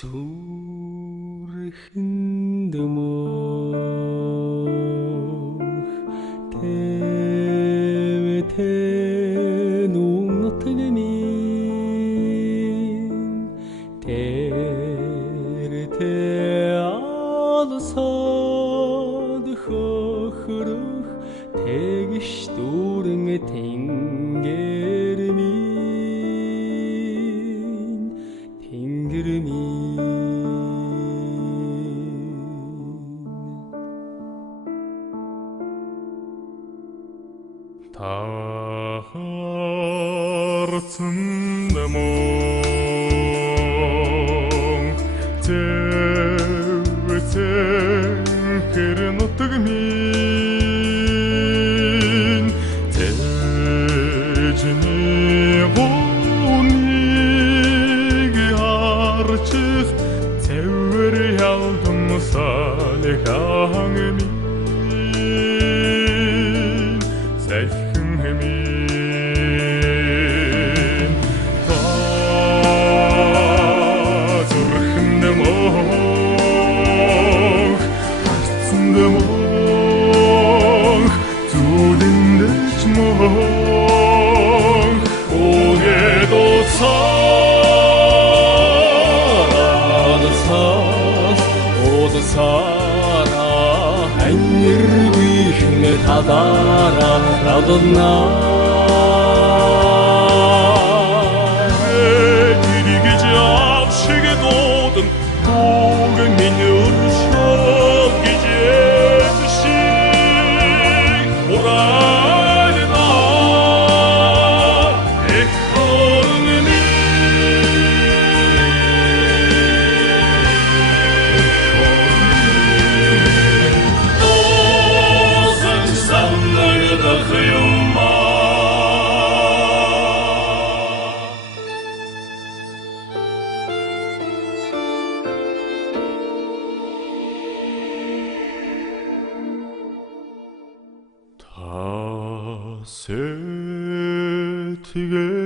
зүрхэнд мөх тэвэтэн нутаг минь тэртэ алсад хохирох тэгш дүүрэн тэнгэр минь Тарцанд мөн тэвэтэн хэр нутаг минь тэжний гунийг харчих цэвэр ялдам салхаан минь сайхан минь та зүрхэнд мөнх харцанд мөнх зүлэндэж мөнх өгөөдөө Сара анирвихн тадара раднаа эргэж авшиг дуудан бүгд минь өршөг гэж шиг урална эх хорны Та сэтгэл